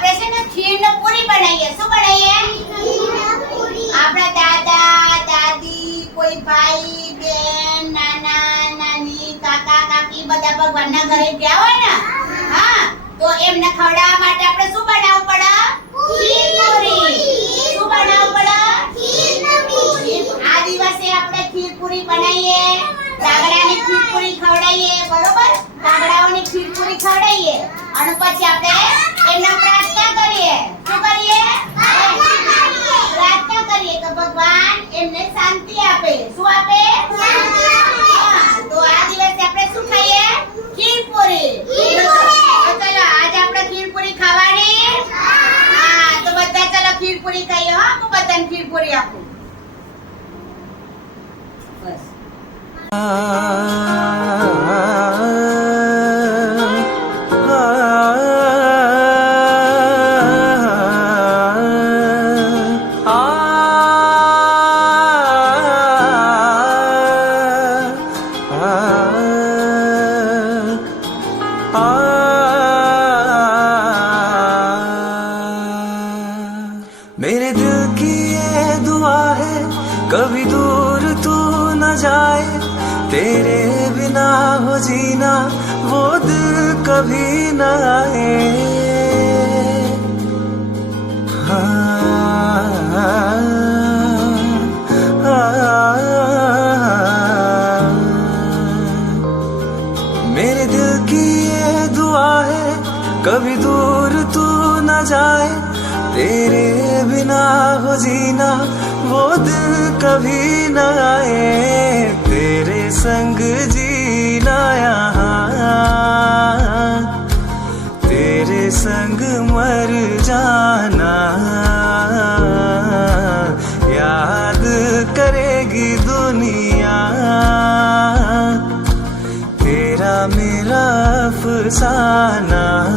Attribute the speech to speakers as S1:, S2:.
S1: ખીરને પૂરી બનાવીએ. શું બનાવીએ? આપણા દાદા, દાદી, કોઈ ભાઈ, બેન, નાના, નાની, કાકા, કાકી બધા ભગવાનના ઘરે ગયા હોય ને? હા. તો એમને ખવડાવવા માટે આપણે શું બનાવવું પડે? આ દિવસે આપણે ખીરપૂરી બનાવીએ. કાગડાની ખીરપુરી ખવડાવીએ બરોબર? કાગડાઓની ખીરપુરી ખવડાવીએ અને પછી આપણે એમના પ્રાર્થના કરીએ. શું કરીએ? પ્રાર્થના કરીએ કે ભગવાન એમને શાંતિ આપે. શું આપે? તો આ દિવસે આપણે શું ખાઈએ? ખીરપુરી. તો ચલો, આજે આપણે ખીરપુરી ખાવાની? હા, તો બધા ચલો ખીરપુરી ખાઈએ હો. હું બધાને ખીરપુરી આપું.
S2: બસ. मेरे दिल की ये दुआ है कभी दूर तू न जाए। तेरे बिना हो जीना, वो दिल कभी न आए। मेरे दिल की ये दुआ है, कभी दूर तू न जाए। तेरे बिना हो जीना, वो दिल कभी न आए। संग जीना यहाँ। तेरे संग मर जाना। याद करेगी दुनिया। तेरा मेरा फसाना